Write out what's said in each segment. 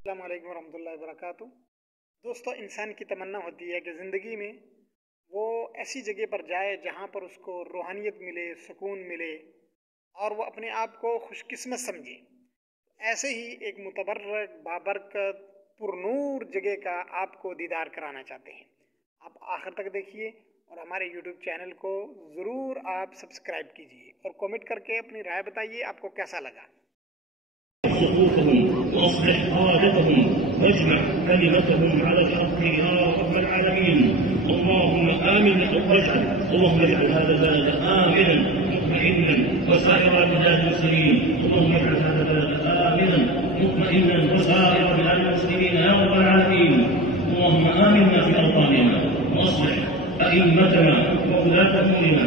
अस्सलाम वालेकुम रहमतुल्लाहि व बरकातुहू। दोस्तों, इंसान की तमन्ना होती है कि ज़िंदगी में वो ऐसी जगह पर जाए जहाँ पर उसको रूहानियत मिले, सुकून मिले और वो अपने आप को खुशकिस्मत समझे। ऐसे ही एक मुतबर्रक, बाबरकत, पुरनूर जगह का आपको दीदार कराना चाहते हैं। आप आखिर तक देखिए और हमारे यूट्यूब चैनल को ज़रूर आप सब्सक्राइब कीजिए और कमेंट करके अपनी राय बताइए आपको कैसा लगा। صفوفهم واصلح قادتهم واجمع كلمتهم على الحق يا رب العالمين. اللهم امن واجعل اللهم اجعل هذا البلد امنا مطمئنا وسائر بلاد المسلمين. اللهم اجعل هذا البلد امنا مطمئنا وسائر بلاد المسلمين يا رب العالمين. اللهم امنا في اوطاننا واصلح ائمتنا وولاة امورنا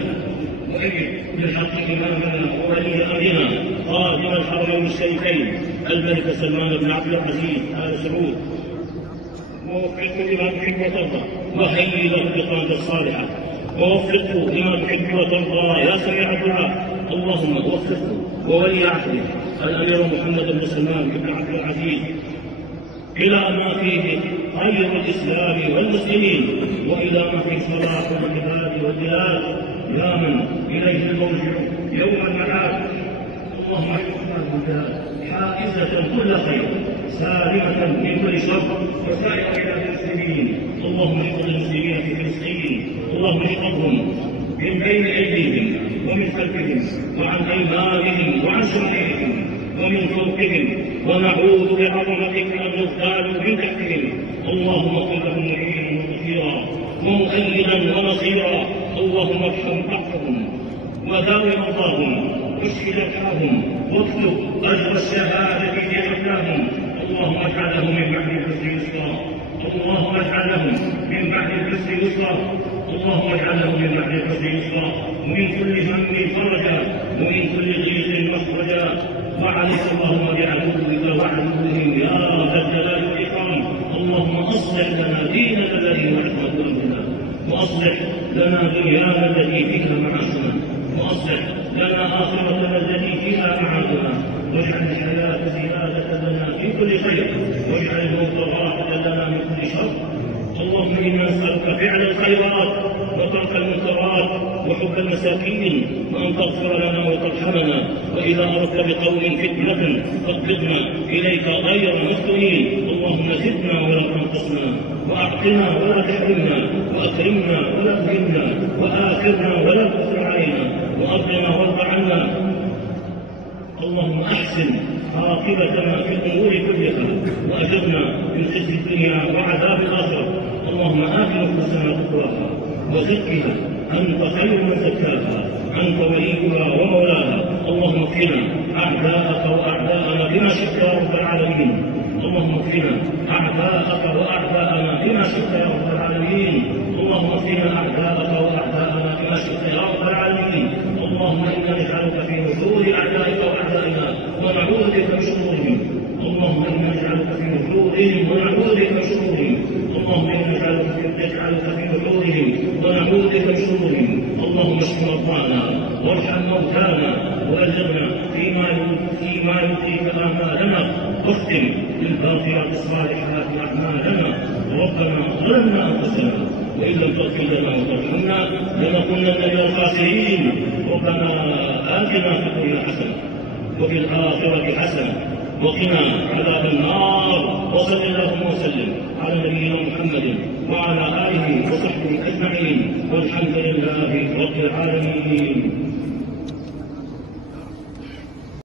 وأيد بالحق إمامنا وولي أمرنا خادم الحرمين الشريفين الملك سلمان بن عبد العزيز آل سعود، ووفقه لما تحب وترضى وهيئ له الإقامة الصالحة ووفقه لما تحب وترضى يا سميع الدعاء. اللهم وفقه وولي عهده الأمير محمد بن سلمان بن عبد العزيز إلى ما فيه خير الإسلام والمسلمين وإلى ما فيه صلاح العباد والبلاد يا من إليه المرجع يوم المعاد. اللهم احفظ هذه البلاد حائزة كل خير سالمة من كل شر وسائر بلاد المسلمين. اللهم احفظ المسلمين في فلسطين، اللهم احفظهم من بين أيديهم ومن خلفهم وعن أيمانهم وعن شمائلهم ومن فوقهم، ونعوذ بعظمتك أن نغتال من تحتهم. اللهم كن لهم معينا ونصيرا ومؤيدا ونصيرا. اللهم ارحمهم وداوي مرضاهم واشف جرحاهم واطلب اجر الشهاده في حفلهم. اللهم اجعل لهم من بعد الحسن يسرا. اللهم اجعل لهم من بعد الحسن يسرا. اللهم اجعل لهم من بعد الحسن يسرا، ومن كل هم فرجا ومن كل ضيق مخرجا. وعليك اللهم بعدوك وعدوهم يا ذا الجلال والاكرام. اللهم اصلح لنا ديننا الذي هو عصمه امرنا، واصلح لنا دنيانا التي فيها معاشنا، واصلح لنا اخرتنا التي فيها معادنا. واجعل الحياه زياده لنا في كل خير، واجعل الموت راحه لنا من كل شر. اللهم انا نسالك فعل الخيرات وترك المنكرات وحب المساكين، وان تغفر لنا وترحمنا. واذا اردت بقوم فتنه فاقبضنا اليك غير مفتونين. اللهم زدنا ولا تنقصنا، واعطنا ولا تحرمنا، واكرمنا ولا تهنا، واثرنا ولا تؤثر علينا، وارضنا وارض عنا. اللهم احسن عاقبتنا في الامور كلها واجرنا من خزي الدنيا وعذاب الاخره. اللهم ات نفوسنا تقواها وزكها انت خير من زكاها، انت وليها ومولاها. اللهم اكفنا اعداءك واعداءنا بما شئت يا رب العالمين. اللهم اكفنا اعداءك واعداءنا بما شئت يا رب العالمين. اللهم اكفنا اعداءك واعداءنا بما شئت يا رب العالمين. اللهم انا نجعلك في نحور اعدائك واعدائنا ونعوذ بك من شرورهم. اللهم انا نجعلك في نحورهم ونعوذ بك من شرورهم. اللهم انا نجعلك في نحورهم ونعوذ بك من شرورهم. اللهم اشف مرضانا وارحم موتانا وأجرنا فيما يؤتيك آمالنا، واختم بالباقيات الصالحات أعمالنا. ربنا ظلمنا أنفسنا وإن لم تغفر لنا وترحمنا لنكونن من الخاسرين. ربنا آتنا في الدنيا حسنة وفي الآخرة حسنة وقنا عذاب النار. وصل اللهم وسلم على نبينا محمد وعلى آله وصحبه أجمعين، والحمد لله رب العالمين.